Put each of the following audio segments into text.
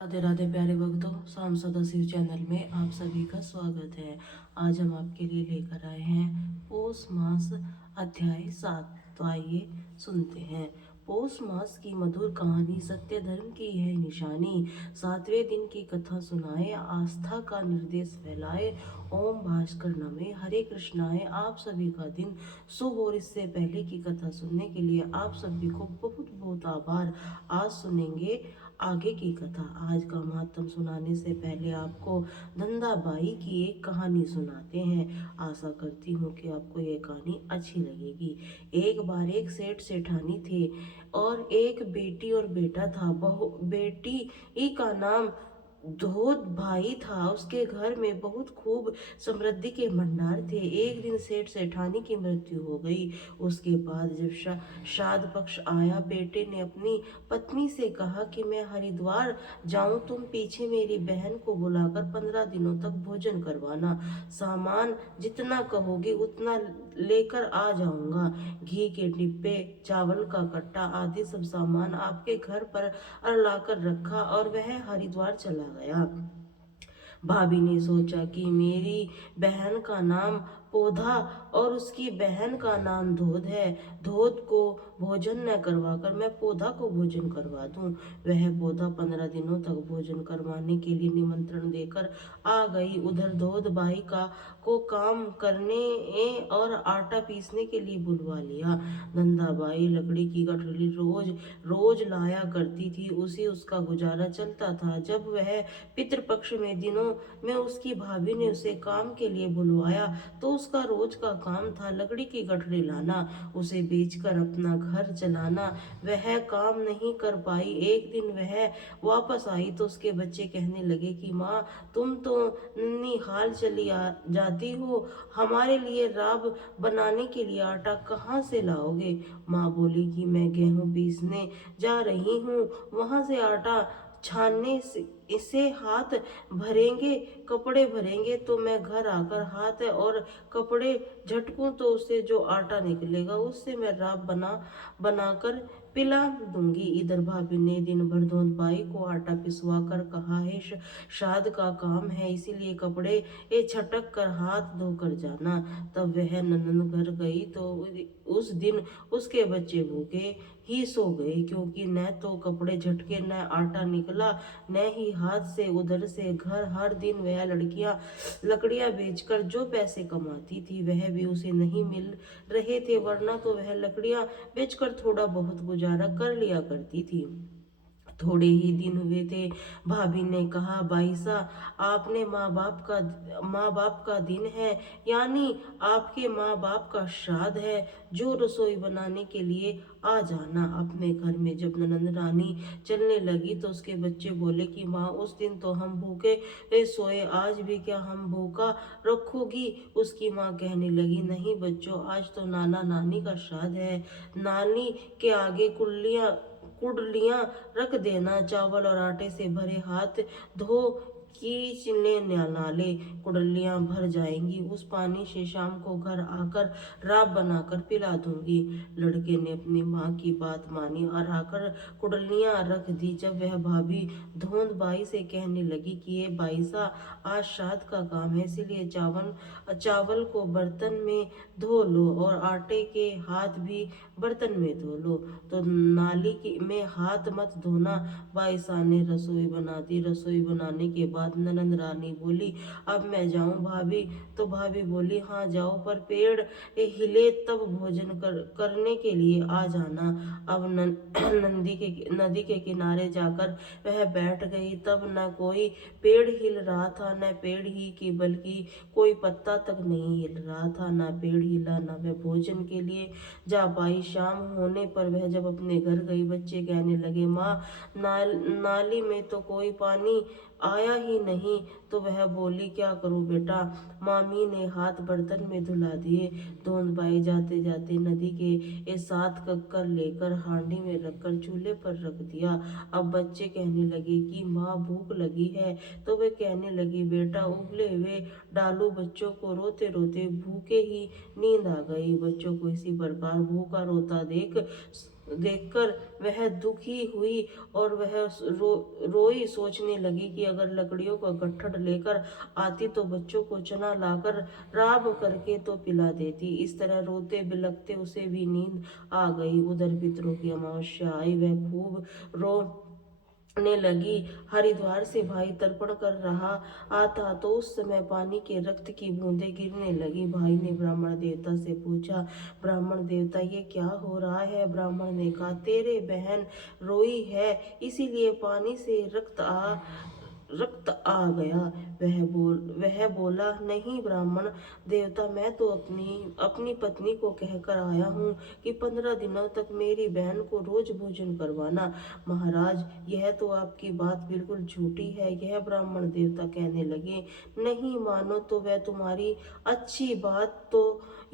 राधे राधे प्यारे भक्तों, शाम सदा शिव चैनल में आप सभी का स्वागत है। आज हम आपके लिए लेकर आए हैं पौष मास अध्याय 7। तो आइए सुनते हैं। पौष मास की मधुर कहानी सत्य धर्म की है निशानी। 7वें दिन की कथा सुनाए, आस्था का निर्देश फैलाए। ओम भास्कर नमे, हरे कृष्णाय। आप सभी का दिन शुभ। और इससे पहले की कथा सुनने के लिए आप सभी को बहुत बहुत आभार। आज सुनेंगे आगे की कथा। आज का महात्म सुनाने से पहले आपको धंधाबाई की एक कहानी सुनाते हैं। आशा करती हूँ कि आपको ये कहानी अच्छी लगेगी। एक बार एक सेठ सेठानी थे और एक बेटी और बेटा था। बेटी का नाम धोत भाई था। उसके घर में बहुत खूब समृद्धि के भंडार थे। एक दिन सेठ सेठानी की मृत्यु हो गई। उसके बाद जब श्राद्ध पक्ष आया, बेटे ने अपनी पत्नी से कहा कि मैं हरिद्वार जाऊं, तुम पीछे मेरी बहन को बुलाकर 15 दिनों तक भोजन करवाना। सामान जितना कहोगे उतना लेकर आ जाऊंगा। घी के डिब्बे, चावल का कट्टा आदि सब सामान आपके घर पर लाकर रखा और वह हरिद्वार चला गया। भाभी ने सोचा कि मेरी बहन का नाम पौधा और उसकी बहन का नाम धोध है। धोध को भोजन न करवाकर मैं पौधा को भोजन करवा दूं। वह पौधा 15 दिनों तक भोजन करवाने के लिए निमंत्रण देकर आ गई। उधर धोध भाई को काम करने और आटा पीसने के लिए बुलवा लिया। धंधाबाई लकड़ी की गठरी रोज रोज लाया करती थी। उसी उसका गुजारा चलता था। जब वह पितृपक्ष में दिनों में उसकी भाभी ने उसे काम के लिए बुलवाया तो उसका रोज का काम था लकड़ी की गठरी लाना, उसे बेचकर अपना घर चलाना। वह काम नहीं कर पाई। एक दिन वह वापस आई तो उसके बच्चे कहने लगे कि माँ, तुम तो नन्हीहाल चली जाती हो, हमारे लिए राब बनाने के लिए आटा कहाँ से लाओगे। माँ बोली कि मैं गेहूं पीसने जा रही हूँ, वहां से आटा छानने से इसे हाथ भरेंगे, कपड़े भरेंगे तो मैं घर आकर हाथ और कपड़े झटकूं तो उससे जो आटा निकलेगा उससे मैं राब बनाकर पिला दूंगी। इधर भाभी ने दिन भर धोनबाई को आटा पिसवा कर कहा है, श्राद्ध का काम है इसीलिए कपड़े छटक कर हाथ धोकर जाना। तब वह ननद घर गई तो उस दिन उसके बच्चे भूखे ही सो गए, क्योंकि न तो कपड़े झटके, न आटा निकला, न ही हाथ से उधर से घर। हर दिन वह लकड़ियां बेचकर जो पैसे कमाती थी वह भी उसे नहीं मिल रहे थे, वरना तो वह लकड़ियां बेचकर थोड़ा बहुत गुजारा कर लिया करती थी। थोड़े ही दिन हुए थे, भाभी ने कहा, भाईसा, आपने माँ बाप का दिन है, यानी आपके माँ बाप का श्राद्ध है, जो रसोई बनाने के लिए आ जाना। अपने घर में जब ननंद रानी चलने लगी तो उसके बच्चे बोले कि माँ, उस दिन तो हम भूखे सोए, आज भी क्या हम भूखा रखोगी। उसकी माँ कहने लगी, नहीं बच्चों, आज तो नाना नानी का श्राद्ध है, नानी के आगे कुंडलियां रख देना, चावल और आटे से भरे हाथ धो खींच ले नाले, कुंडलियां भर जाएंगी, उस पानी से शाम को घर आकर राब बनाकर पिला दूंगी। लड़के ने अपनी माँ की बात मानी और आकर कुंडलियां रख दी। जब वह भाभी धोंद बाई से कहने लगी कि ये बाईसा, आज श्राद्ध का काम है इसीलिए चावल को बर्तन में धो लो और आटे के हाथ भी बर्तन में धो लो, तो में हाथ मत धोना। बाईसा ने रसोई बना दी। रसोई बनाने के बाद ननंद रानी बोली, अब मैं जाऊं भाभी। तो भाभी बोली, हाँ जाओ, पर पेड़ हिले तब भोजन करने के लिए आ जाना। अब नदी के किनारे जाकर वह बैठ गई। तब न कोई पेड़ हिल रहा था, न पेड़ ही की बल्कि कोई पत्ता तक नहीं हिल रहा था। न पेड़ हिला, न वह भोजन के लिए जा पाई। शाम होने पर वह जब अपने घर गई, बच्चे कहने लगे, माँ, नाली में तो कोई पानी आया ही नहीं। तो वह बोली, क्या करूं बेटा। मामी ने हाथ बर्तन में धुला दिए। धोंदबाई जाते जाते नदी के 7 कक्कर लेकर हांडी में रखकर चूल्हे पर रख दिया। अब बच्चे कहने लगे कि माँ, भूख लगी है। तो वे कहने लगी, बेटा, उबले हुए डालू। बच्चों को रोते रोते भूखे ही नींद आ गई। बच्चों को इसी प्रकार भूखा रोता देख देखकर वह दुखी हुई और वह रोई, सोचने लगी कि अगर लकड़ियों का गट्ठर लेकर आती तो बच्चों को चना लाकर राब करके तो पिला देती। इस तरह रोते बिलखते उसे भी नींद आ गई। उधर पितरों की अमावस्या आई, वह खूब रो ने लगी। हरिद्वार से भाई तर्पण कर रहा आता तो उस समय पानी के रक्त की बूंदें गिरने लगी। भाई ने ब्राह्मण देवता से पूछा, ब्राह्मण देवता ये क्या हो रहा है? ब्राह्मण ने कहा, तेरे बहन रोई है इसीलिए पानी से रक्त आ गया। वह बोला, नहीं ब्राह्मण देवता, मैं तो अपनी पत्नी को कहकर आया हूँ कि 15 दिनों तक मेरी बहन को रोज भोजन करवाना। महाराज, यह तो आपकी बात बिल्कुल झूठी है। यह ब्राह्मण देवता कहने लगे, नहीं मानो तो वह तुम्हारी अच्छी बात तो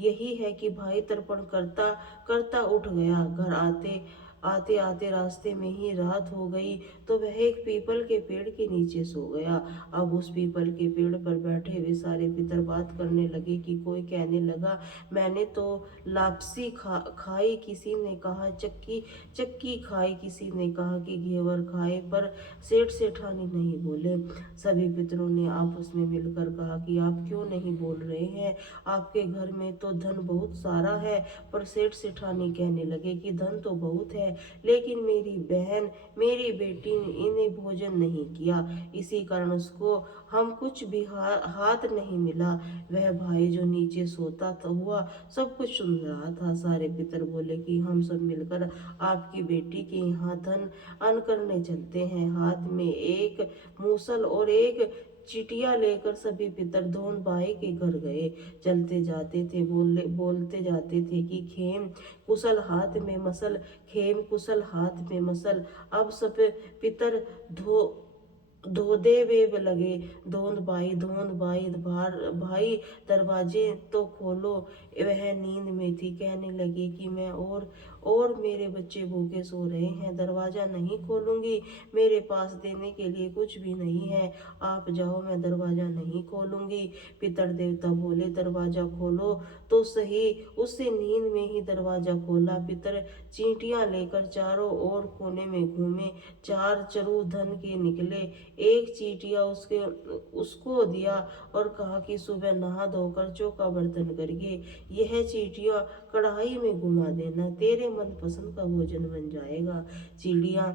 यही है कि भाई तर्पण करता करता उठ गया। घर आते आते आते रास्ते में ही रात हो गई तो वह एक पीपल के पेड़ के नीचे सो गया। अब उस पीपल के पेड़ पर बैठे हुए सारे पितर बात करने लगे कि कोई कहने लगा, मैंने तो लापसी खाई, किसी ने कहा चक्की चक्की खाई, किसी ने कहा कि घेवर खाए, पर सेठ सेठानी नहीं बोले। सभी पितरों ने आपस में मिलकर कहा कि आप क्यों नहीं बोल रहे हैं? आपके घर में तो धन बहुत सारा है। पर सेठ सेठानी कहने लगे कि धन तो बहुत है, लेकिन मेरी बहन, मेरी बेटी ने इन्हें भोजन नहीं किया, इसी कारण उसको हम कुछ भी हाथ नहीं मिला। वह भाई जो नीचे सोता था हुआ सब कुछ सुन रहा था। सारे पितर बोले कि हम सब मिलकर आपकी बेटी के यहाँ धन अन्न करने चलते हैं। हाथ में एक मूसल और एक चिटिया लेकर सभी पितर धोन भाई के घर गए। चलते जाते थे, बोलते जाते थे कि खेम कुशल हाथ में मसल, खेम कुशल हाथ में मसल। अब सब पितर धोदे वेब लगे, धोंद भाई भाई दरवाजे तो खोलो। वह नींद में थी, कहने लगी कि मैं और मेरे बच्चे भूखे सो रहे हैं, दरवाजा नहीं खोलूंगी, मेरे पास देने के लिए कुछ भी नहीं है, आप जाओ, मैं दरवाजा नहीं खोलूंगी। पितर देवता बोले, दरवाजा खोलो तो सही। उससे नींद में ही दरवाजा खोला। पितर चींटियां लेकर चारों ओर कोने में घूमे। 4 चरु धन के निकले। एक चींटिया उसको दिया और कहा कि सुबह नहा धोकर चौका बर्तन करके यह चींटियां कढ़ाई में घुमा देना, तेरे मनपसंद का भोजन बन जाएगा। चिड़िया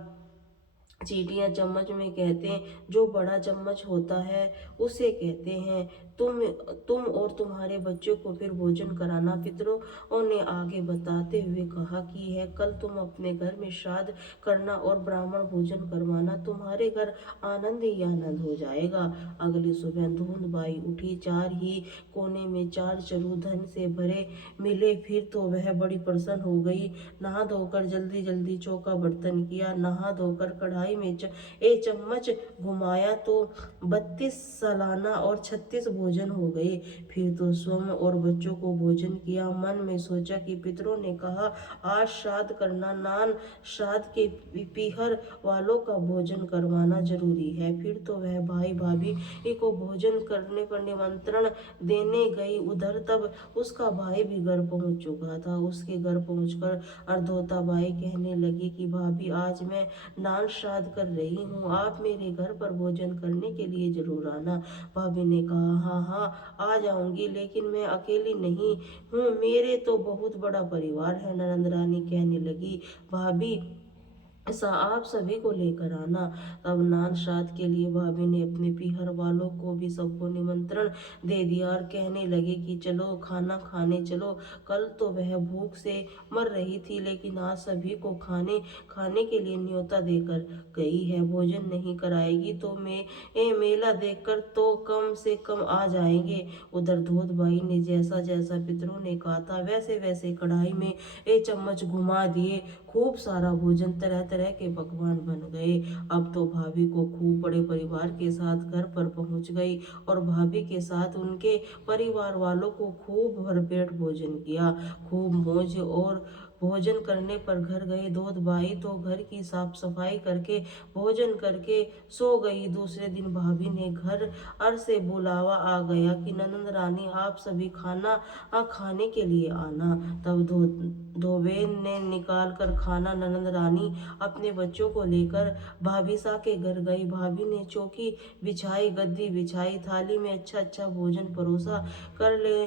चींटियां चम्मच में कहते हैं, जो बड़ा चम्मच होता है उसे कहते हैं, तुम और तुम्हारे बच्चों को फिर भोजन कराना। पितरों ने आगे बताते हुए कहा कि यह कल तुम अपने घर में श्राद्ध करना और ब्राह्मण भोजन करवाना, तुम्हारे घर आनंद ही आनंद हो जाएगा। अगली सुबह धूंध बाई उठी, 4 ही कोने में 4 चरु धन से भरे मिले। फिर तो वह बड़ी प्रसन्न हो गई। नहा धोकर जल्दी जल्दी चौका बर्तन किया, नहा धोकर कढ़ाई में एक चम्मच घुमाया तो 32 सालाना और 36 भोजन हो गए। फिर तो स्वयं और बच्चों को भोजन किया। मन में सोचा कि पितरों ने कहा आज श्राद्ध करना, नान श्राद्ध के पीहर वालों का भोजन करवाना जरूरी है। फिर तो वह भाई भाभी को भोजन करने पर निमंत्रण देने गई। उधर तब उसका भाई भी घर पहुंच चुका था। उसके घर पहुंचकर अर्धोता बाई कहने लगी कि भाभी, आज मैं नान श्राद्ध कर रही हूँ, आप मेरे घर पर भोजन करने के लिए जरूर आना। भाभी ने कहा, हाँ हाँ आ जाऊंगी, लेकिन मैं अकेली नहीं हूँ, मेरे तो बहुत बड़ा परिवार है। ननद रानी कहने लगी, भाभी ऐसा आप सभी को लेकर आना। तब नान श्राद्ध के लिए भाभी ने अपने पीहर वालों को भी सबको निमंत्रण दे दिया और कहने लगे कि चलो खाना खाने चलो। कल तो वह भूख से मर रही थी, लेकिन आज सभी को खाने के लिए न्योता देकर गई है। भोजन नहीं कराएगी तो मेला देखकर तो कम से कम आ जाएंगे। उधर धूत भाई ने जैसा जैसा पितरों ने कहा था वैसे वैसे कढ़ाई में एक चम्मच घुमा दिए। खूब सारा भोजन, तरह तरह के पकवान बन गए। अब तो भाभी को खूब बड़े परिवार के साथ घर पर पहुंच गई और भाभी के साथ उनके परिवार वालों को खूब भरपेट भोजन किया। खूब मौज और भोजन करने पर घर गए दूध भाई तो घर की साफ सफाई करके भोजन करके सो गई। दूसरे दिन भाभी ने घर अर से बुलावा आ गया कि ननद रानी आप सभी खाना खाने के लिए आना। तब धोबेन ने निकाल कर खाना ननद रानी अपने बच्चों को लेकर भाभी सा के घर गई। भाभी ने चौकी बिछाई, गद्दी बिछाई, थाली में अच्छा अच्छा भोजन परोसा कर ले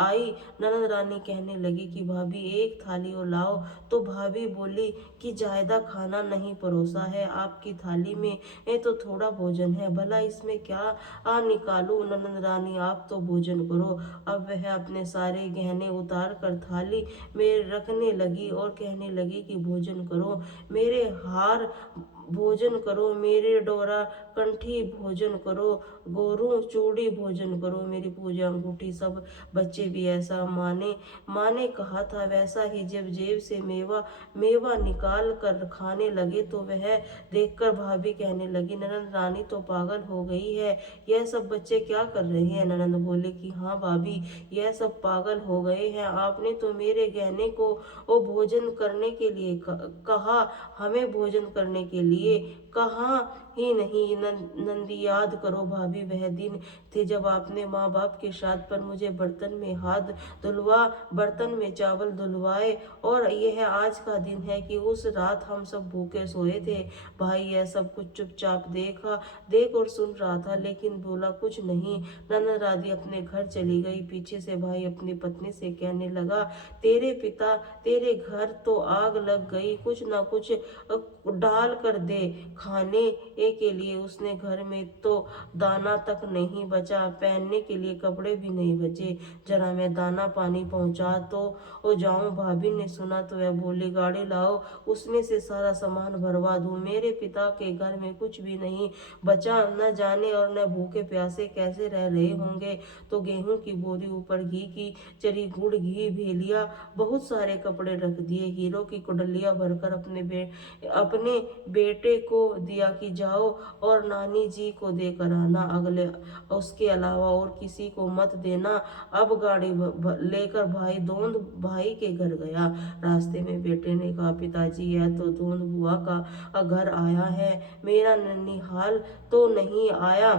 आई। ननद रानी कहने लगी कि भाभी एक थाली और लाओ। तो भाभी बोली कि ज्यादा खाना नहीं परोसा है आपकी थाली में, ये तो थोड़ा भोजन है, भला इसमें क्या निकालूं। ननद रानी आप तो भोजन करो। अब वह अपने सारे गहने उतार कर थाली में रखने लगी और कहने लगी कि भोजन करो मेरे हार, भोजन करो मेरे डोरा कंठी, भोजन करो गोरू चूड़ी, भोजन करो मेरी पूजा अंगूठी। सब बच्चे भी ऐसा माँ ने कहा था वैसा ही जब जेब से मेवा मेवा निकाल कर खाने लगे तो वह देखकर भाभी कहने लगी ननद रानी तो पागल हो गई है, यह सब बच्चे क्या कर रहे हैं। ननद बोले कि हाँ भाभी यह सब पागल हो गए हैं, आपने तो मेरे गहने को वो भोजन करने के लिए कहा, हमें भोजन करने के लिए कहा ही नहीं। नंदी याद करो भाभी वह दिन थे जब आपने माँ बाप के श्राद्ध पर मुझे बर्तन में हाथ धुलवा, बर्तन में चावल धुलवाए, और यह आज का दिन है कि उस रात हम सब भूखे सोए थे। भाई यह सब कुछ चुपचाप देख और सुन रहा था लेकिन बोला कुछ नहीं। ननद रानी अपने घर चली गई। पीछे से भाई अपनी पत्नी से कहने लगा तेरे पिता तेरे घर तो आग लग गई, कुछ ना कुछ डाल कर दे खाने के लिए। उसने घर में तो दाना तक नहीं बचा, पहनने के लिए कपड़े भी नहीं बचे, जरा मैं दाना पानी पहुंचा तो जाऊं। भाभी ने सुना तो वह बोली गाड़ी लाओ उसमें से सारा सामान भरवा दूं, मेरे पिता के घर में कुछ भी नहीं बचा, न जाने और न भूखे प्यासे कैसे रह रहे होंगे। तो गेहूं की बोरी ऊपर घी की चरी, गुड़ घी भेलिया, बहुत सारे कपड़े रख दिए, हीरो की कुंडलियां भरकर अपने बेटे को दिया कि जाओ और नानी जी को देकर आना, अगले उसके अलावा और किसी को मत देना। अब गाड़ी लेकर भाई दोंद भाई के घर गया। रास्ते में बेटे ने कहा पिताजी यह तो दोंद बुआ का घर आया है, मेरा ननिहाल तो नहीं आया।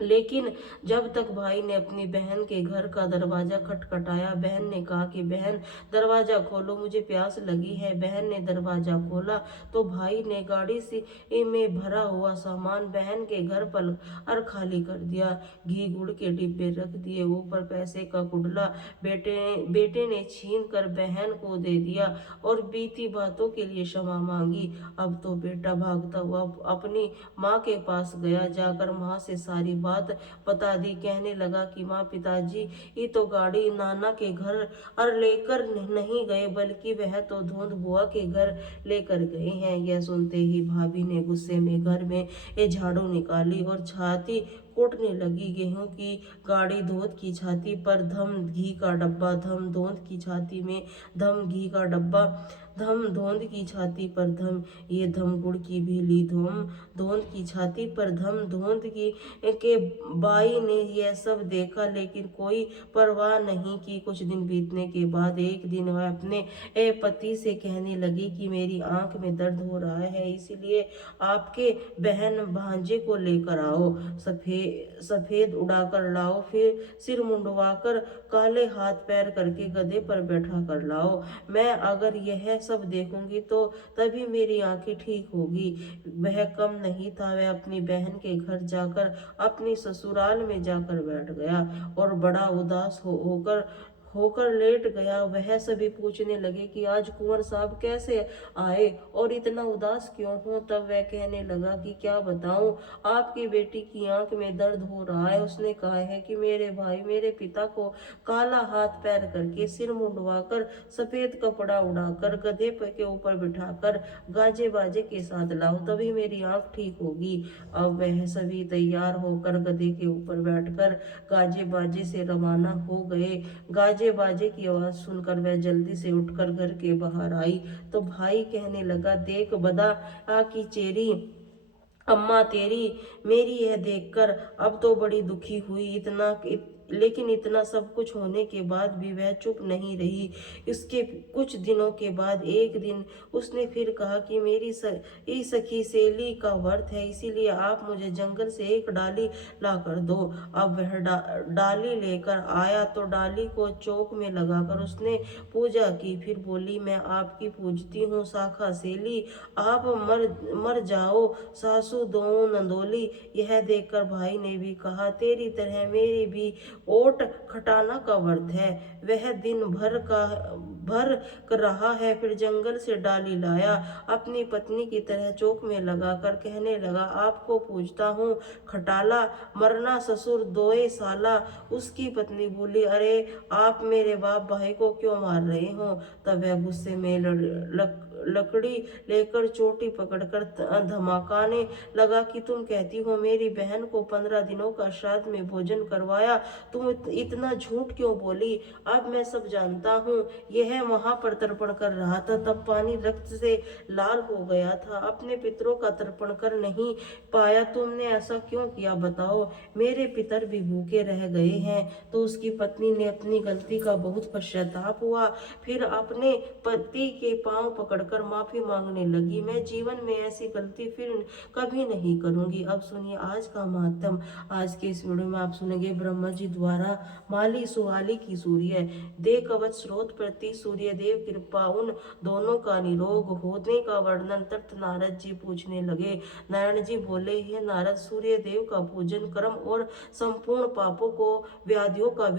लेकिन जब तक भाई ने अपनी बहन के घर का दरवाजा खटखटाया, बहन ने कहा कि बहन दरवाजा खोलो मुझे प्यास लगी है। बहन ने दरवाजा खोला तो भाई ने गाड़ी से में भरा हुआ सामान बहन के घर पर खाली कर दिया। घी गुड़ के डिब्बे रख दिए, ऊपर पैसे का कुडला बेटे ने छीन कर बहन को दे दिया और बीती बातों के लिए क्षमा मांगी। अब तो बेटा भागता हुआ अपनी माँ के पास गया, जाकर माँ से सारी बात बता दी। कहने लगा कि माँ पिताजी ये तो गाड़ी नाना के घर और लेकर नहीं गए बल्कि वह तो धुंध बुआ के घर लेकर गए हैं। यह सुनते ही भाभी ने गुस्से में घर में ये झाड़ू निकाली और छाती कूटने लगी। गेहूं की गाड़ी धोत की छाती पर धम घी का डब्बा, धम धोंद की छाती में धम घी का डब्बा, धम धोंद की छाती पर धम, ये धम गुड़ की भेली, धम धोंद की छाती पर धम धोंद की के बाई ने यह सब देखा लेकिन कोई परवाह नहीं की। कुछ दिन बीतने के बाद एक दिन वह अपने पति से कहने लगी कि मेरी आंख में दर्द हो रहा है, इसलिए आपके बहन भांजे को लेकर आओ, सफेद उड़ाकर लाओ, फिर सिर मुंडवाकर काले हाथ पैर करके गधे पर बैठा कर लाओ। मैं अगर यह सब देखूंगी तो तभी मेरी आंखें ठीक होगी। वह कम नहीं था, वह अपनी बहन के घर जाकर अपनी ससुराल में जाकर बैठ गया और बड़ा उदास होकर लेट गया। वह सभी पूछने लगे कि आज कुंवर साहब कैसे आए और इतना उदास क्यों हो। तब वह कहने लगा कि क्या बताऊं, आपकी बेटी की आंख में दर्द हो रहा है, उसने कहा है कि मेरे भाई मेरे पिता को काला हाथ पैर करके सिर मुंडवाकर सफेद कपड़ा उड़ाकर गधे के ऊपर बिठाकर गाजे बाजे के साथ लाओ, तभी मेरी आंख ठीक होगी। अब वह सभी तैयार होकर गधे के ऊपर बैठकर गाजे बाजे से रवाना हो गए। गाजे बाजे की आवाज सुनकर वह जल्दी से उठकर घर के बाहर आई तो भाई कहने लगा देख बदा की चेरी, अम्मा तेरी मेरी यह देखकर अब तो बड़ी दुखी हुई, लेकिन इतना सब कुछ होने के बाद भी वह चुप नहीं रही। इसके कुछ दिनों के बाद एक दिन उसने फिर कहा कि मेरी सखी सेली का व्रत है, इसीलिए आप मुझे जंगल से एक डाली ला कर दो। अब वह डाली लेकर आया तो डाली को चौक में लगाकर उसने पूजा की। फिर बोली, मैं आपकी पूजती हूँ शाखा सेली, आप मर जाओ सासू दो नंदोली। यह देखकर भाई ने भी कहा, तेरी तरह मेरी भी ओट खटाना का व्रत है। वह दिन भर कर रहा है, फिर जंगल से डाली लाया, अपनी पत्नी की तरह चौक में लगाकर कहने लगा, आपको पूछता हूँ खटाला, मरना ससुर दोए साला। उसकी पत्नी बोली, अरे आप मेरे बाप भाई को क्यों मार रहे हो? तब वह गुस्से में लकड़ी लेकर चोटी पकड़कर धमाकाने लगा कि तुम कहती हो मेरी बहन को 15 दिनों का श्राद्ध में भोजन करवाया, तुम इतना झूठ क्यों बोली? अब मैं सब जानता हूँ। यह वहां पर तर्पण कर रहा था, तब पानी रक्त से लाल हो गया था। अपने पितरों का तर्पण कर नहीं पाया, तुमने ऐसा क्यों किया बताओ? मेरे पितर भी भूखे रह गए हैं। तो उसकी पत्नी ने अपनी गलती का बहुत पश्चाताप हुआ, फिर अपने पति के पांव पकड़कर माफी मांगने लगी। मैं जीवन में ऐसी गलती फिर कभी नहीं करूंगी। अब सुनिए आज का महात्म। आज के इस वीडियो में आप सुनेंगे ब्रह्मा जी द्वारा माली सुहाली की सूर्य दे कवच स्रोत प्रति सूर्य देव कृपा उन दोनों का निरोग होने का वर्णन। तर्थ नारद जी पूछने लगे। नारायण जी बोले, हे नारद, सूर्य देव का पूजन कर्म और संपूर्ण पापों को व्याधियों का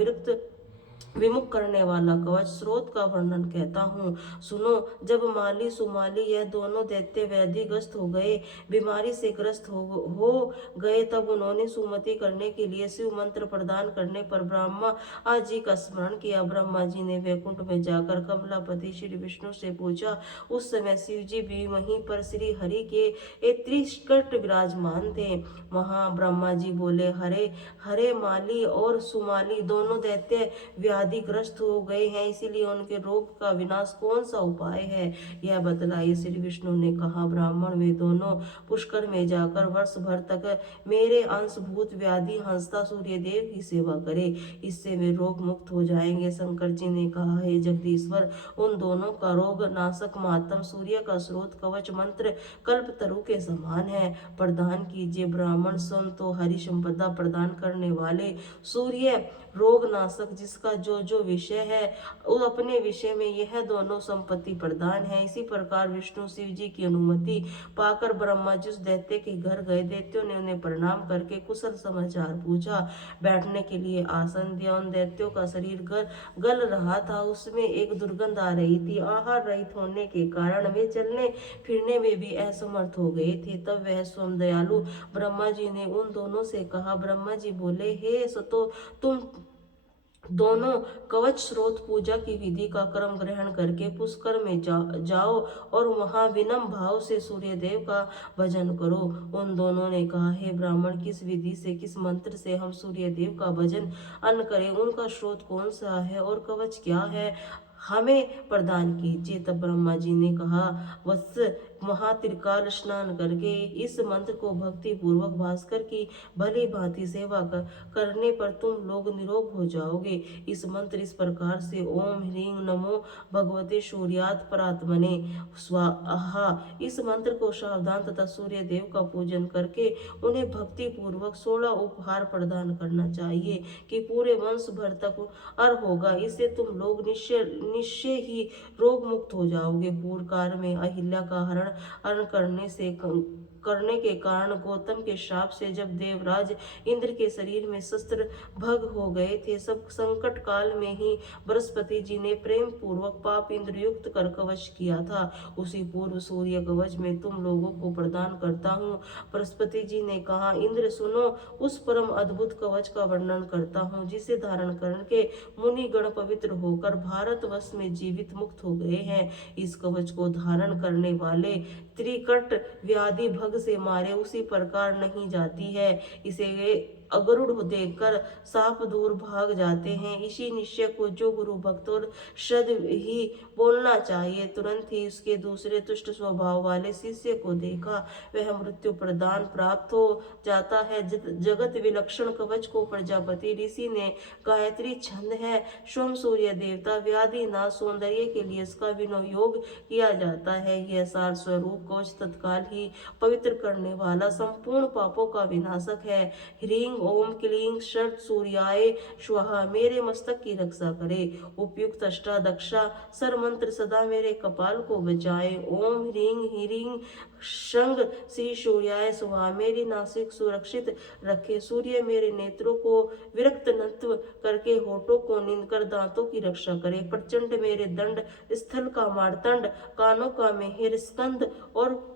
विमुख करने वाला कवच स्रोत का वर्णन कहता हूँ। सुनो, जब माली सुमाली यह दोनों दैत्य व्याधिग्रस्त हो गए, बीमारी से ग्रस्त हो गए, तब उन्होंने सुमति करने के लिए शिव मंत्र प्रदान करने पर ब्रह्मा जी का स्मरण किया। ब्रह्मा जी ने वैकुंठ में जाकर कमलापति श्री विष्णु से पूछा। उस समय शिव जी भी वहीं पर श्री हरि के त्रिशकट विराजमान थे। वहां ब्रह्मा जी बोले, हरे हरे माली और सुमाली दोनों दैत्य व्याधिग्रस्त हो गए हैं, इसीलिए उनके रोग का विनाश कौन सा उपाय है, यह बतलाइए। श्री विष्णु ने कहा, ब्राह्मण वे दोनों पुष्कर में जाकर वर्ष भर तक मेरे अंशभूत व्याधि हंसता सूर्य देव की सेवा करे, इससे वे रोग मुक्त हो जाएंगे। शंकर जी ने कहा, हे जगदीश्वर, उन दोनों का रोग नाशक मातम सूर्य का स्रोत कवच मंत्र कल्प तरु के समान है, प्रदान कीजिए। ब्राह्मण स्वयं तो हरि संपदा प्रदान करने वाले सूर्य रोग नाशक, जिसका जो विषय है वो अपने विषय में यह दोनों संपत्ति प्रदान है। इसी प्रकार विष्णु शिव जी की अनुमति पाकर ब्रह्मा जी उस दैत्य के घर गए। दैत्यों ने उन्हें प्रणाम करके कुशल समाचार पूछा, बैठने के लिए आसन दिया। उन दैत्यों का शरीर गल रहा था, उसमें एक दुर्गंध आ रही थी। आहार रहित होने के कारण वे चलने फिरने में भी असमर्थ हो गए थे। तब वह स्वयं दयालु ब्रह्मा जी ने उन दोनों से कहा। ब्रह्मा जी बोले, हे सतो, तुम दोनों कवच स्रोत पूजा की विधि का क्रम ग्रहण करके पुष्कर में जाओ और वहां विनम्र भाव से सूर्य देव का भजन करो। उन दोनों ने कहा, हे ब्राह्मण, किस विधि से, किस मंत्र से हम सूर्य देव का भजन अन्न करें? उनका स्रोत कौन सा है और कवच क्या है, हमें प्रदान कीजिए। तब ब्रह्मा जी ने कहा, वत्स, महात्रिकाल स्नान करके इस मंत्र को भक्ति पूर्वक भास्कर की भली भांति सेवा करने पर तुम लोग निरोग हो जाओगे। इस मंत्र इस प्रकार से, ओम ह्रीं नमो भगवते सूर्यात परात्मने स्वाहा। इस मंत्र को सावधान तथा सूर्य देव का पूजन करके उन्हें भक्ति पूर्वक 16 उपहार प्रदान करना चाहिए कि पूरे वंश भर तक अर होगा। इससे तुम लोग निश्चय ही रोग मुक्त हो जाओगे। पूर्व काल में अहिल्या का हरण करने के कारण गौतम के श्राप से जब देवराज इंद्र के शरीर में शस्त्र भंग हो गए थे, सब संकट काल में ही बृहस्पति जी ने प्रेम पूर्वक पाप इंद्र युक्त कर कवच किया था। उसी पूर्व सूर्य कवच में तुम लोगों को प्रदान करता हूँ। बृहस्पति जी ने कहा, इंद्र सुनो, उस परम अद्भुत कवच का वर्णन करता हूँ जिसे धारण करके मुनि गण पवित्र होकर भारतवर्ष में जीवित मुक्त हो गए हैं। इस कवच को धारण करने वाले त्रिकट व्याधि भग से मारे उसी प्रकार नहीं जाती है। इसे अगरुड़ देखकर सांप दूर भाग जाते हैं। इसी निश्चय को जो गुरु भक्त और सद ही बोलना चाहिए। तुरंत ही उसके दूसरे दुष्ट स्वभाव वाले शिष्य को देखा, वह मृत्यु प्रदान प्राप्त हो जाता है। जगत विलक्षण कवच को प्रजापति ऋषि ने गायत्री छंद है। सोम सूर्य देवता व्याधि नाश सौंदर्य के लिए इसका विनियोग किया जाता है। यह सार स्वरूप कवच तत्काल ही पवित्र करने वाला संपूर्ण पापों का विनाशक है। ह्रीं ओम क्लीं षट सूर्याय स्वाहा मेरे मस्तक की रक्षा करे। उपयुक्त अष्टादक्षा सर मंत्र सदा मेरे कपाल को बचाए। ओम ह्रीं ह्रीं शंग श्री सूर्याय स्वाहा मेरी नासिक सुरक्षित रखे। सूर्य मेरे नेत्रों को विरक्त नत्व करके होठों को नींद कर दांतों की रक्षा करे। प्रचंड मेरे दंड स्थल का मारतंड कानों का मेहर स्कंद और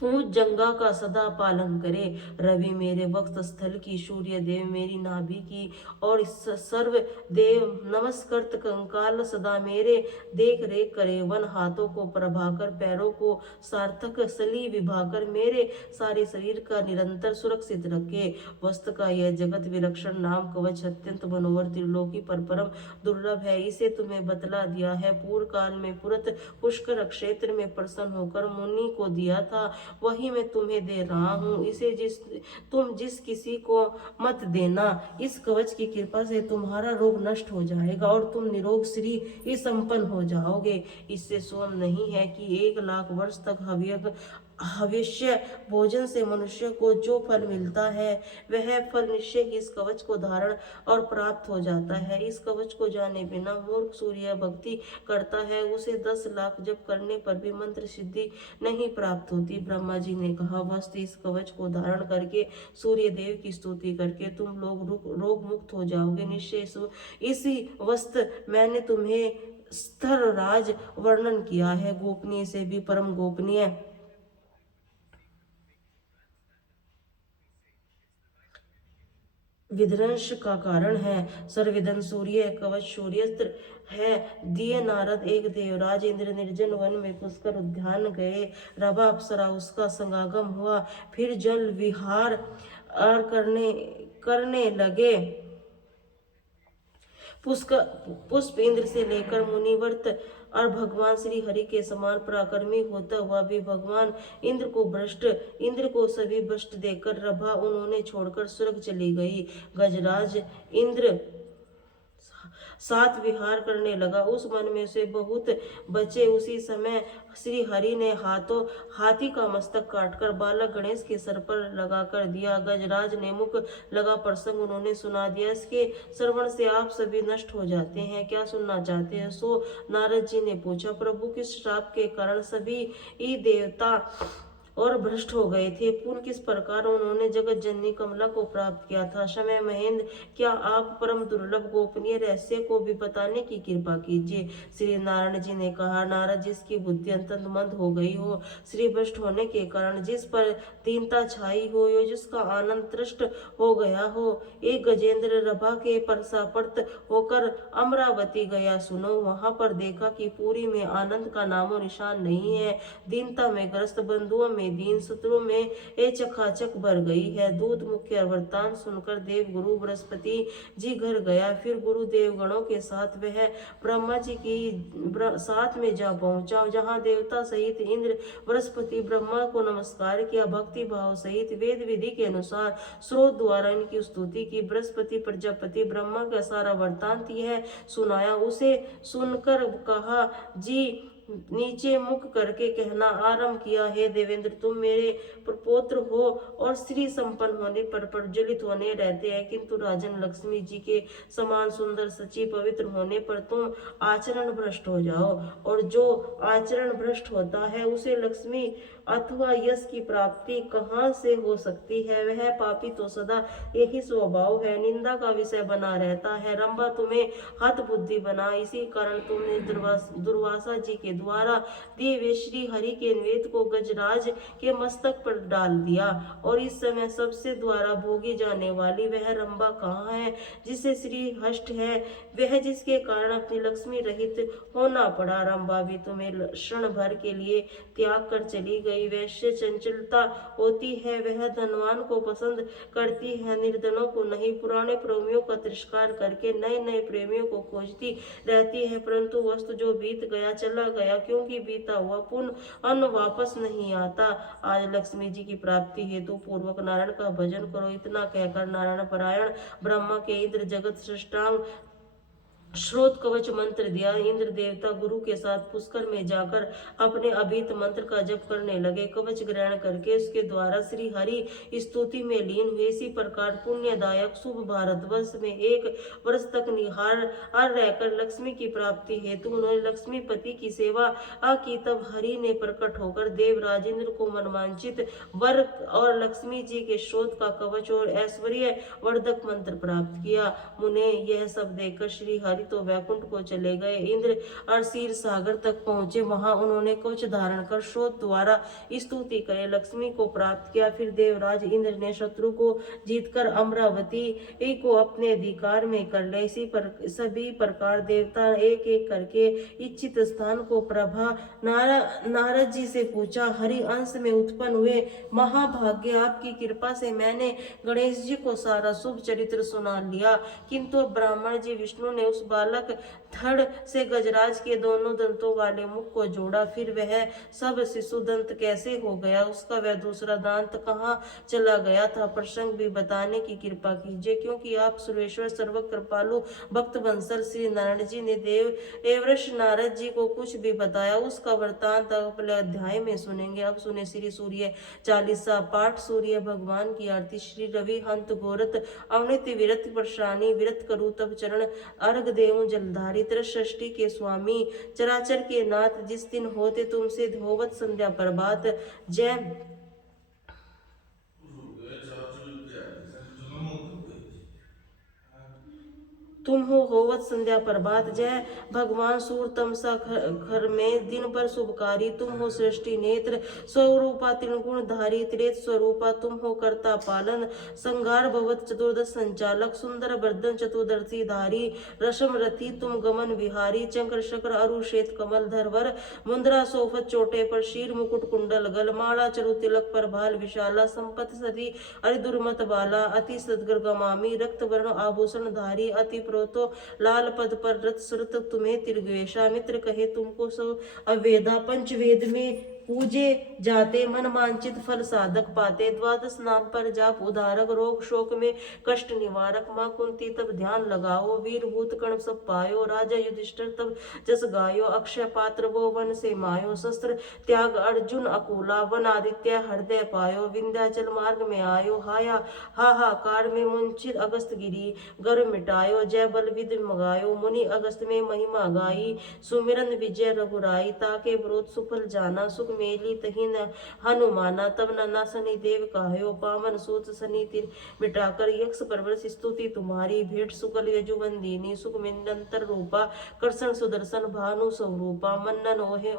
पूज जंगा का सदा पालन करे। रवि मेरे वक्त स्थल की, सूर्य देव मेरी नाभि की और सर्व देव नमस्कृत कंकाल सदा मेरे देख रेख करे। वन हाथों को प्रभाकर पैरों को सार्थक सली विभाकर मेरे सारे शरीर का निरंतर सुरक्षित रखे। वस्तु का यह जगत विलक्षण नाम कवच अत्यंत मनोहर त्रिलोकी पर परम दुर्लभ है। इसे तुम्हें बतला दिया है। पूर्व काल में पुरत पुष्कर क्षेत्र में प्रसन्न होकर मुनि को दिया था, वही मैं तुम्हें दे रहा हूँ। इसे जिस किसी को मत देना। इस कवच की कृपा से तुम्हारा रोग नष्ट हो जाएगा और तुम निरोग श्री संपन्न हो जाओगे। इससे सोम नहीं है कि 1,00,000 वर्ष तक हविष्य भोजन से मनुष्य को जो फल मिलता है, वह फल निश्चय ही इस कवच को धारण और प्राप्त हो जाता है। इस कवच को जाने बिना मूर्ख सूर्य भक्ति करता है, उसे 10,00,000 जप करने पर भी मंत्र सिद्धि नहीं प्राप्त होती। ब्रह्मा जी ने कहा, वस्तु इस कवच को धारण करके सूर्य देव की स्तुति करके तुम लोग रोग मुक्त हो जाओगे। निश्चय इसी वस्तु मैंने तुम्हें स्तर राज वर्णन किया है, गोपनीय से भी परम गोपनीय विध्वंस का कारण है। सर्वविधन सूर्य कवच सूर्यास्त्र है। दिए नारद एक देवराज इंद्र निर्जन वन में पुष्कर उद्यान गए। रभा अप्सरा उसका समागम हुआ। फिर जल विहार करने करने लगे। पुष्प इंद्र से लेकर मुनिवर्त और भगवान श्री हरि के समान पराक्रमी होता हुआ भी भगवान इंद्र को सभी भ्रष्ट देकर रभा उन्होंने छोड़कर स्वर्ग चली गई। गजराज इंद्र साथ विहार करने लगा। उस वन में से बहुत बचे। उसी समय श्री हरि ने हाथी का मस्तक काटकर बालक गणेश के सर पर लगा कर दिया। गजराज ने मुख लगा प्रसंग उन्होंने सुना दिया। इसके श्रवण से आप सभी नष्ट हो जाते हैं, क्या सुनना चाहते हैं? सो नारद जी ने पूछा, प्रभु किस श्राप के कारण सभी देवता और भ्रष्ट हो गए थे? पूर्ण किस प्रकार उन्होंने जगत जननी कमला को प्राप्त किया था? समय महेंद्र, क्या आप परम दुर्लभ गोपनीय रहस्य को भी बताने की कृपा कीजिए। श्री नारायण जी ने कहा, नारद, जिसकी बुद्धि अत्यंत मंद हो गई हो, श्री भ्रष्ट होने के कारण जिस पर दीनता छाई हो, यो जिसका आनंद तृष्ट हो गया हो, एक गजेंद्र रभा के परसापर्त होकर अमरावती गया। सुनो, वहां पर देखा कि पूरी में आनंद का नामो निशान नहीं है। दीनता में ग्रस्त बंधुओं में दीन, शत्रुओं में चकाचक भर गई है। दूत मुख्य वृत्तांत सुनकर देव गुरु बृहस्पति जी घर गया। फिर गुरु देवगणों के साथ वह ब्रह्मा जी की साथ में जा पहुंचा, जहाँ देवता सहित इंद्र बृहस्पति ब्रह्मा को नमस्कार किया। भक्ति भाव सहित वेद विधि के अनुसार स्रोत द्वारा इनकी स्तुति की। बृहस्पति प्रजापति ब्रह्मा का सारा वृत्तांत यह सुनाया। उसे सुनकर कहा, जी नीचे मुख करके कहना आरंभ किया, हे देवेंद्र, तुम मेरे प्रपौत्र हो और श्री संपन्न होने पर प्रज्वलित होने रहते हैं, किंतु राजन लक्ष्मी जी के समान सुंदर सची पवित्र होने पर तुम आचरण भ्रष्ट हो जाओ। और जो आचरण भ्रष्ट होता है उसे लक्ष्मी अथवा यश की प्राप्ति कहाँ से हो सकती है? वह पापी तो सदा यही स्वभाव है, निंदा का विषय बना रहता है। रंभा तुम्हें हत बुद्धि बना, इसी कारण तुमने दुर्वासा जी के द्वारा दिए श्री हरि के वेद को गजराज के मस्तक पर डाल दिया। और इस समय सबसे द्वारा भोगी जाने वाली वह रंभा कहाँ है जिसे श्री हष्ट है, वह जिसके कारण अपनी लक्ष्मी रहित होना पड़ा? रंभा भी तुम्हें क्षण भर के लिए त्याग कर चली गई। मई वैश्य चंचलता होती है, वह धनवान को पसंद करती है, निर्धनों को नहीं। पुराने प्रेमियों का तिरस्कार करके नए नए प्रेमियों को खोजती रहती है, परंतु वस्तु जो बीत गया चला गया, क्योंकि बीता हुआ पुनः वापस नहीं आता। आज लक्ष्मी जी की प्राप्ति हेतु पूर्वक नारायण का भजन करो। इतना कहकर नारायण परायण ब्रह्मा के इंद्र जगत सृष्टांग श्रोत कवच मंत्र दिया। इंद्र देवता गुरु के साथ पुष्कर में जाकर अपने अभीत मंत्र का जप करने लगे। कवच ग्रहण करके उसके द्वारा श्री हरि स्तुति में लीन हुए। इसी प्रकार पुण्यदायक शुभ भारतवर्ष में 1 वर्ष तक निहार रहकर लक्ष्मी की प्राप्ति हेतु उन्होंने लक्ष्मीपति की सेवा की। तब हरि ने प्रकट होकर देवराज इंद्र को मनवांचित वर और लक्ष्मी जी के श्रोत का कवच और ऐश्वर्य वर्धक मंत्र प्राप्त किया। मुने यह सब देखकर श्री हरि तो वैकुंठ को चले गए। इंद्र और क्षीर सागर तक पहुंचे। वहां उन्होंने कवच धारण कर श्रोत द्वारा स्तुति करे लक्ष्मी को प्राप्त किया। फिर देवराज इंद्र ने शत्रु को जीतकर अमरावती को अपने अधिकार में कर लिया। सभी प्रकार देवता एक एक करके इच्छित स्थान को प्रभा नारद जी से पूछा। हरि अंश में उत्पन्न हुए महाभाग्य, आपकी कृपा से मैंने गणेश जी को सारा शुभ चरित्र सुना लिया, किंतु ब्राह्मण जी विष्णु ने उस बालक धड़ से गजराज के दोनों दंतों वाले मुख को जोड़ा। फिर वह सब शिशु दंत कैसे हो गया, उसका वह दूसरा दांत कहाँ चला गया था, प्रसंग भी बताने की कृपा कीजिए, क्योंकि आप सुरेश्वर सर्व कृपालु भक्त बंसर श्री नारायण जी ने देवर्ष नारद जी को कुछ भी बताया, उसका वृतांत अगले अध्याय में सुनेंगे। अब सुने श्री सूर्य चालीसा पाठ। सूर्य भगवान की आरती। श्री रवि हंत गोरत अवनित विरत प्रशानी विरत करु तब चरण अर्घ देव जलधारी। त्रिषष्टि के स्वामी चराचर के नाथ, जिस दिन होते तुमसे धोवत संध्या प्रभात। जय तुम हो होवत संध्या प्रभात। जय भगवान सूर तमसा घर में दिन पर शुभकारी। तुम हो सृष्टि नेत्र स्वरूपा त्रिगुण धारी। त्रेत स्वरूपा तुम हो कर्ता पालन। संगार भवत चतुर्दश संचालक। सुंदर वर्धन चतुर्दशी धारी। रसम रथी तुम गमन विहारी। चक्र शक्र अरु श्वेत कमल धरवर। मुद्रा सोफत चोटे पर शीर मुकुट कुंडल गल। माला चरु तिलक पर भाल विशाला। संपत सती अरिदुर्मत बाला। अति सदगर गमामी रक्त वर्ण आभूषण धारी। अति प्रोतो लाल पद पर रथ सुरत तुम्हें तिरगवेशा। मित्र कहे तुमको सो अवेदा। पंचवेद में पूजे जाते मन वांछित फल साधक पाते। द्वादश नाम पर जाप उदारक। रोग शोक में कष्ट निवारक। माँ कुंती तब ध्यान लगाओ। वीर भूत कण सब पायो। राजा युधिष्ठिर तब जस गायो। अक्षय पात्र वो वन से मायो। शस्त्र त्याग अर्जुन अकुला। वन आदित्य हृदय पायो। विंध्याचल मार्ग में आयो। हाहाकार में मुंचित अगस्त गिरी गर्व मिटायो। जय बल विद मगायो। मुनि अगस्त में महिमा गाई। सुमिरन विजय रघुराई। ताके ब्रोत सुफल जाना। सुख मेली तही न हनुमाना। तब नन्ना शनि देव कहायो। पावन सूत शनि तिर मिटाकर यक्ष परवरस स्तुति तुम्हारी। भेंट सुकल यजुवंदिनी। सुख में निरंतर रूपा। कर्षण सुदर्शन भानु स्वरूपा। मन्नन ओहे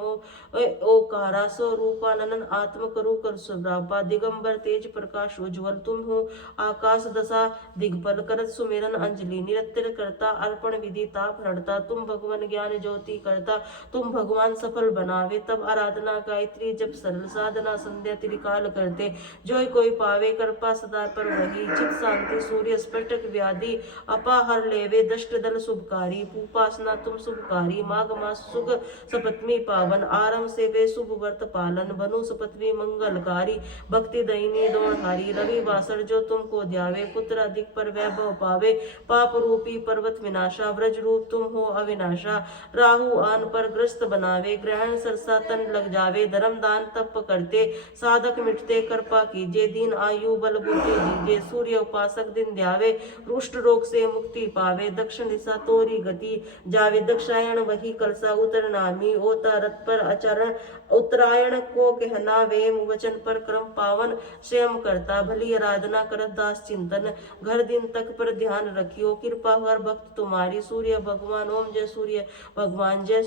ओकारा स्वरूपा। ननन आत्म करु कर सुरापा। दिगंबर तेज प्रकाश उज्ज्वल तुम हो। आकाश दशा दिग्बल करत सुमेरन अंजलि। निरंतर करता अर्पण विधि ताप हरता। तुम भगवान ज्ञान ज्योति करता। तुम भगवान सफल बनावे। तब आराधना गायत्री जब सरल साधना संध्या त्रिकाल करते। जो कोई पावे कृपा सदा पर वही। चित शांति सूर्य स्पष्टक व्याधि। अपाहर लेवे दष्ट दल शुभकारी। उपासना तुम शुभकारी। माघ मास सुख सपत्मी पावन। आरंभ से वे शुभ व्रत पालन। बनु सपत्मी मंगलकारी। भक्ति दयनी दौड़हारी। रवि वासर जो तुमको ध्यावे। पुत्र अधिक पर वैभव पावे। पाप रूपी पर्वत विनाशा। व्रज रूप तुम हो अविनाशा। राहु आन पर ग्रस्त बनावे। ग्रहण सरसा तन लग जावे। धर्म दान तप करते साधक मिटते। कृपा कीजिए दीन आयु बल बुद्धि दीजिए। सूर्य उपासक दिन ध्यावे। रुष्ट रोग से मुक्ति पावे। दक्षिण दिशा तोरी गति जावे। दक्षायण वही कलसा उतर नामी। ओता रथ पर आचरण उत्तरायण को कहना। वेम वचन पर क्रम पावन स्वयं करता। भली आराधना करत दास चिंतन। घर दिन तक पर ध्यान रखियो। कृपा कर भक्त तुम्हारी। सूर्य भगवान ओम जय सूर्य भगवान जय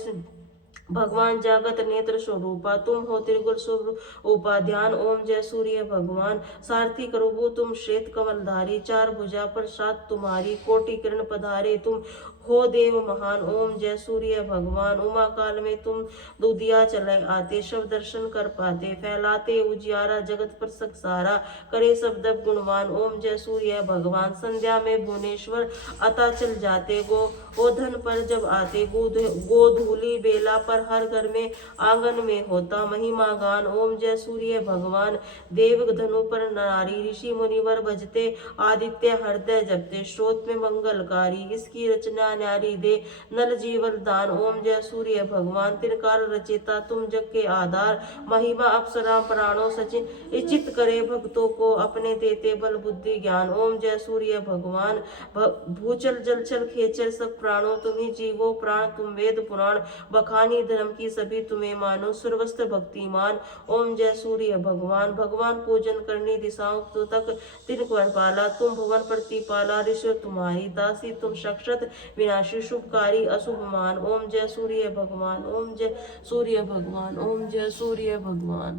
भगवान जागत नेत्र स्वरूपा तुम हो त्रिगुण स्वरूपा ध्यान ओम जय सूर्य भगवान सारथी करोगो तुम श्वेत कमलधारी चार भुजा पर सात तुम्हारी कोटि किरण पधारे तुम हो देव महान ओम जय सूर्य भगवान उमा काल में तुम दुधिया चले आते सब दर्शन कर पाते फैलाते उजियारा जगत पर सारा करे सब गुणवान ओम जय सूर्य भगवान संध्या में भुवनेश्वर अता चल जाते गोधन पर जब आते गोधूली बेला पर हर घर में आंगन में होता महिमा गान ओम जय सूर्य भगवान देव धनु पर नारी ऋषि मुनिवर भजते आदित्य हृदय जपते स्रोत में मंगलकारी इसकी रचना न्यारी दे नल जीवन दान ओम जय सूर्य भगवान तिरकार रचिता तुम जग के आधार महिमा अप्सरा प्राणों सचिन इचित करे भक्तों को अपने देते बल बुद्धि ज्ञान ओम जय सूर्य भगवान भूचल जलचल खेचर सब प्राणों तुम्ही जीवो प्राण तुम वेद पुराण बखानी धर्म की सभी तुम्हें मानो सर्वस्त्र भक्तिमान ओम जय सूर्य भगवान भगवान पूजन करनी दिशाओं तो तक तिन कर पाला तुम भुवन प्रतिपाला ऋषि तुम्हारी दासी तुम शक्षत विनाशी शुभकारी अशुभमान ओम जय सूर्य भगवान ओम जय सूर्य भगवान ओम जय सूर्य भगवान।